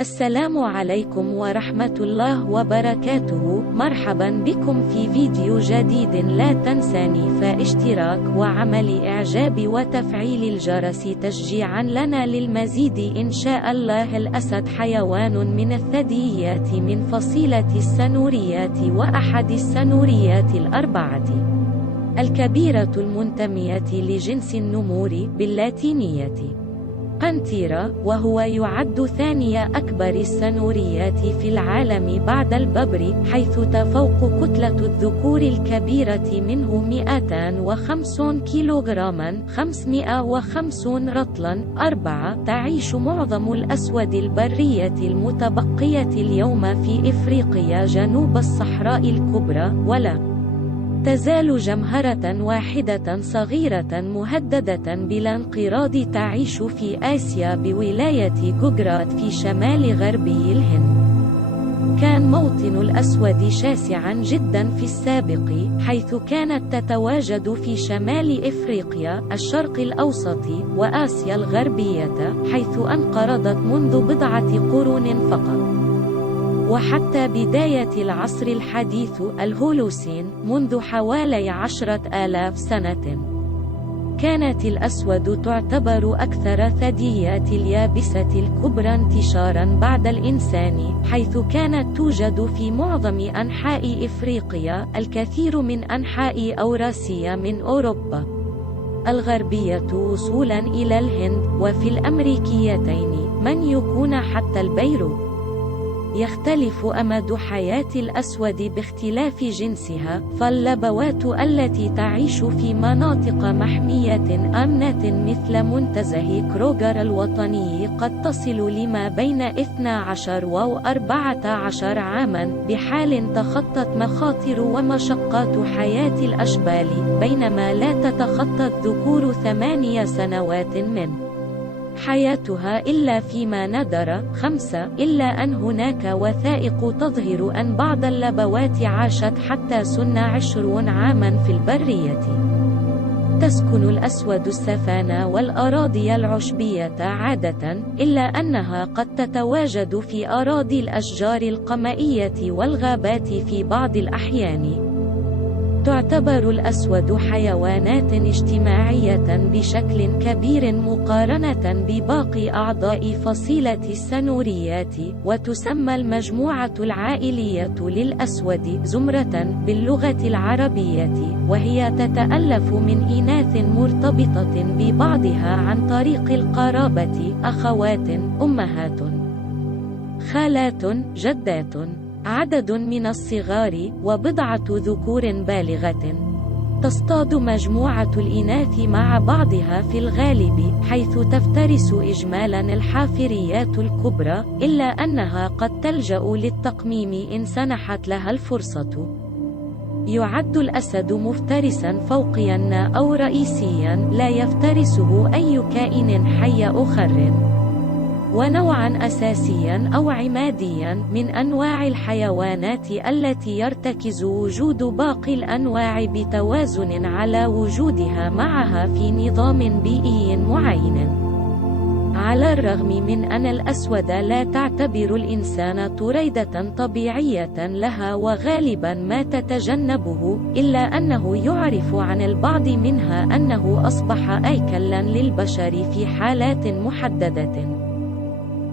السلام عليكم ورحمة الله وبركاته. مرحبا بكم في فيديو جديد. لا تنساني فاشتراك وعمل إعجاب وتفعيل الجرس تشجيعا لنا للمزيد إن شاء الله. الأسد حيوان من الثدييات من فصيلة السنوريات، وأحد السنوريات الأربعة الكبيرة المنتمية لجنس النمور باللاتينية بانثيرا، وهو يعد ثاني أكبر السنوريات في العالم بعد الببر، حيث تفوق كتلة الذكور الكبيرة منه 250 كيلوغراما 550 رطلا. 4. تعيش معظم الأسود البرية المتبقية اليوم في إفريقيا جنوب الصحراء الكبرى، ولا تزال جمهرة واحدة صغيرة مهددة بلا انقراض تعيش في آسيا بولاية جوجرات في شمال غربي الهند. كان موطن الأسود شاسعا جدا في السابق، حيث كانت تتواجد في شمال إفريقيا، الشرق الأوسط، وآسيا الغربية، حيث انقرضت منذ بضعة قرون فقط. وحتى بداية العصر الحديث الهولوسين منذ حوالي 10,000 سنة، كانت الأسود تعتبر أكثر ثدييات اليابسة الكبرى انتشارا بعد الإنسان، حيث كانت توجد في معظم أنحاء إفريقيا، الكثير من أنحاء أوراسيا من أوروبا الغربية وصولا إلى الهند، وفي الأمريكيتين من يكون حتى البيرو. يختلف أمد حياة الأسود باختلاف جنسها، فاللبوات التي تعيش في مناطق محمية آمنة مثل منتزه كروغر الوطني قد تصل لما بين 12 و 14 عاما، بحال تخطت مخاطر ومشقات حياة الأشبال، بينما لا تتخطى الذكور 8 سنوات من حياتها إلا فيما ندر. 5. إلا أن هناك وثائق تظهر أن بعض اللبوات عاشت حتى سن 20 عاما في البرية. تسكن الأسود السفانة والأراضي العشبية عادة، إلا أنها قد تتواجد في أراضي الأشجار القمائية والغابات في بعض الأحيان. تعتبر الأسود حيوانات اجتماعية بشكل كبير مقارنة بباقي أعضاء فصيلة السنوريات، وتسمى المجموعة العائلية للأسود زمرة باللغة العربية، وهي تتألف من إناث مرتبطة ببعضها عن طريق القرابة، أخوات، أمهات، خالات، جدات، عدد من الصغار، وبضعة ذكور بالغة. تصطاد مجموعة الإناث مع بعضها في الغالب، حيث تفترس إجمالا الحافريات الكبرى، إلا أنها قد تلجأ للتقميم إن سنحت لها الفرصة. يعد الأسد مفترسا فوقيا أو رئيسيا لا يفترسه أي كائن حي آخر، ونوعا أساسيا أو عماديا من أنواع الحيوانات التي يرتكز وجود باقي الأنواع بتوازن على وجودها معها في نظام بيئي معين. على الرغم من أن الأسود لا تعتبر الإنسان طريدة طبيعية لها وغالبا ما تتجنبه، إلا أنه يعرف عن البعض منها أنه أصبح آكلا للبشر في حالات محددة.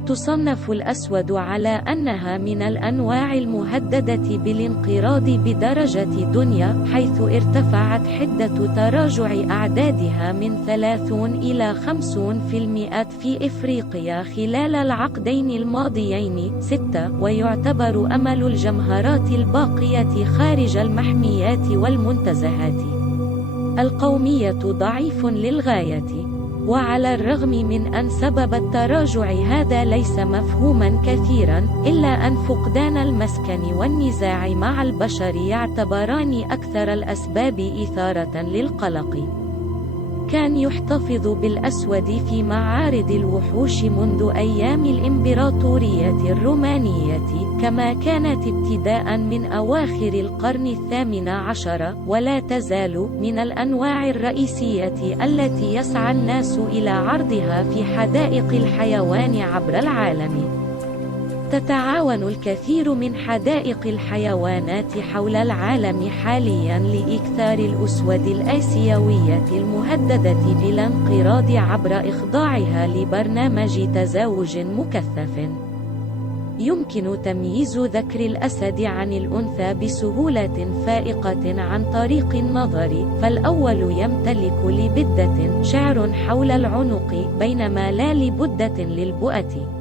تصنف الأسود على أنها من الأنواع المهددة بالانقراض بدرجة دنيا، حيث ارتفعت حدة تراجع أعدادها من 30 إلى 50% في إفريقيا خلال العقدين الماضيين. 6. ويعتبر أمل الجمهرات الباقية خارج المحميات والمنتزهات القومية ضعيف للغاية. وعلى الرغم من أن سبب التراجع هذا ليس مفهوما كثيرا، إلا أن فقدان المسكن والنزاع مع البشر يعتبران أكثر الأسباب إثارة للقلق. كان يحتفظ بالأسود في معارض الوحوش منذ أيام الإمبراطورية الرومانية، كما كانت ابتداء من أواخر القرن 18، ولا تزال من الأنواع الرئيسية التي يسعى الناس إلى عرضها في حدائق الحيوان عبر العالم. تتعاون الكثير من حدائق الحيوانات حول العالم حالياً لإكثار الأسود الآسيوية المهددة بالانقراض عبر إخضاعها لبرنامج تزاوج مكثف. يمكن تمييز ذكر الأسد عن الأنثى بسهولة فائقة عن طريق النظر، فالأول يمتلك لبدة شعر حول العنق بينما لا لبدة للبؤة.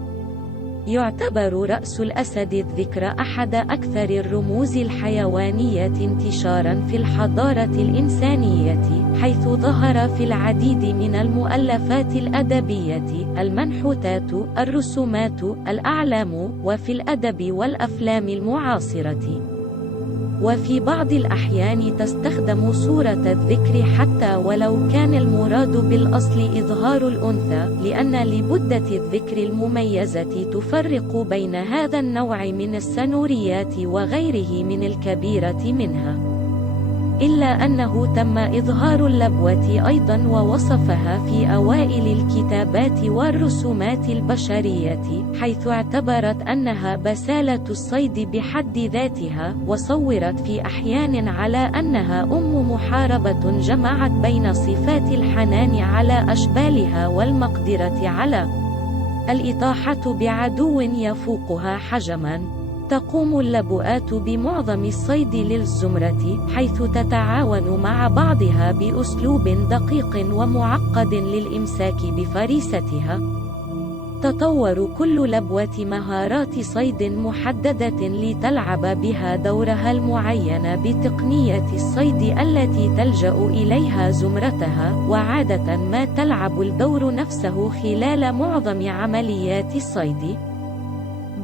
يعتبر رأس الأسد الذكر أحد أكثر الرموز الحيوانية انتشاراً في الحضارة الإنسانية، حيث ظهر في العديد من المؤلفات الأدبية، المنحوتات، الرسومات، الأعلام، وفي الأدب والأفلام المعاصرة. وفي بعض الأحيان تستخدم صورة الذكر حتى ولو كان المراد بالأصل إظهار الأنثى، لأن لبدة الذكر المميزة تفرق بين هذا النوع من السنوريات وغيره من الكبيرة منها. إلا أنه تم إظهار اللبوة أيضاً ووصفها في أوائل الكتابات والرسومات البشرية، حيث اعتبرت أنها بسالة الصيد بحد ذاتها، وصورت في أحيان على أنها محاربة جمعت بين صفات الحنان على أشبالها والمقدرة على الإطاحة بعدو يفوقها حجماً. تقوم اللبؤات بمعظم الصيد للزمرة، حيث تتعاون مع بعضها بأسلوب دقيق ومعقد للإمساك بفريستها. تطور كل لبوة مهارات صيد محددة لتلعب بها دورها المعين بتقنية الصيد التي تلجأ إليها زمرتها، وعادة ما تلعب الدور نفسه خلال معظم عمليات الصيد.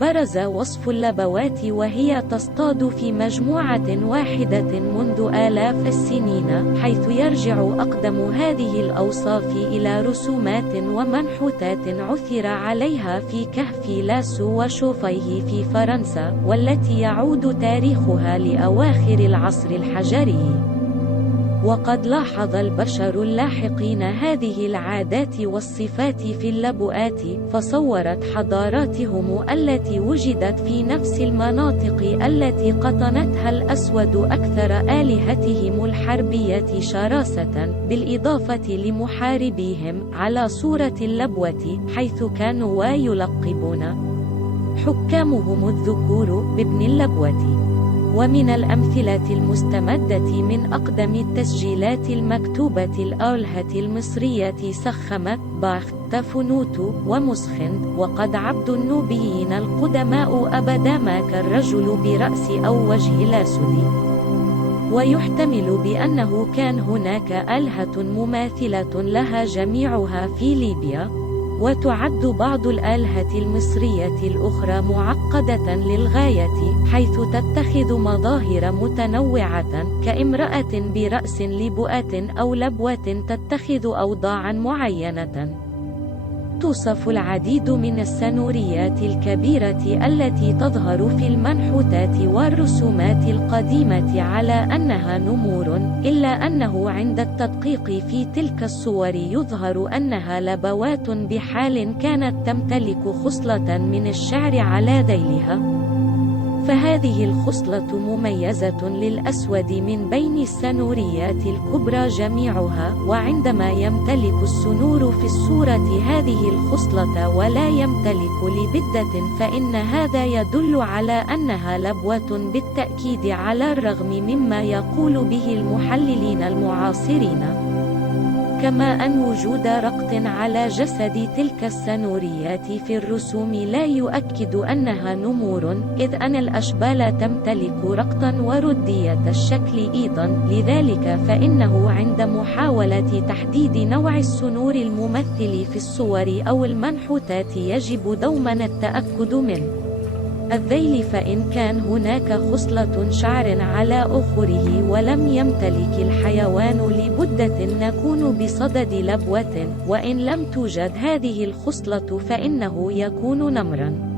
برز وصف اللبوات وهي تصطاد في مجموعة واحدة منذ آلاف السنين، حيث يرجع أقدم هذه الأوصاف إلى رسومات ومنحوتات عثر عليها في كهف لاسو وشوفيه في فرنسا، والتي يعود تاريخها لأواخر العصر الحجري. وقد لاحظ البشر اللاحقين هذه العادات والصفات في اللبؤات، فصورت حضاراتهم التي وجدت في نفس المناطق التي قطنتها الأسود أكثر آلهتهم الحربية شراسة، بالإضافة لمحاربيهم، على صورة اللبوة، حيث كانوا يلقبون حكامهم الذكور بابن اللبوة. ومن الأمثلة المستمدة من أقدم التسجيلات المكتوبة الآلهة المصرية سخمت، باخت، تفنوت، ومسخند. وقد عبد النوبيين القدماء أبدا ما كالرجل برأس أو وجه الأسد. ويحتمل بأنه كان هناك آلهة مماثلة لها جميعها في ليبيا. وتعد بعض الآلهة المصرية الأخرى معقدة للغاية، حيث تتخذ مظاهر متنوعة، كامرأة برأس لبؤة أو لبوة تتخذ أوضاعا معينة. توصف العديد من السنوريات الكبيرة التي تظهر في المنحوتات والرسومات القديمة على أنها نمور، إلا أنه عند التدقيق في تلك الصور يظهر أنها لبوات بحال كانت تمتلك خصلة من الشعر على ذيلها. فهذه الخصلة مميزة للأسود من بين السنوريات الكبرى جميعها، وعندما يمتلك السنور في الصورة هذه الخصلة ولا يمتلك لبدة، فإن هذا يدل على أنها لبوة بالتأكيد، على الرغم مما يقول به المحللين المعاصرين. كما أن وجود رقط على جسد تلك السنوريات في الرسوم لا يؤكد أنها نمور، إذ أن الأشبال تمتلك رقطا وردية الشكل أيضا. لذلك فإنه عند محاولة تحديد نوع السنور الممثل في الصور أو المنحوتات يجب دوما التأكد من الذيل، فإن كان هناك خصلة شعر على أخره ولم يمتلك الحيوان لبدة نكون بصدد لبوة، وإن لم توجد هذه الخصلة فإنه يكون نمرا.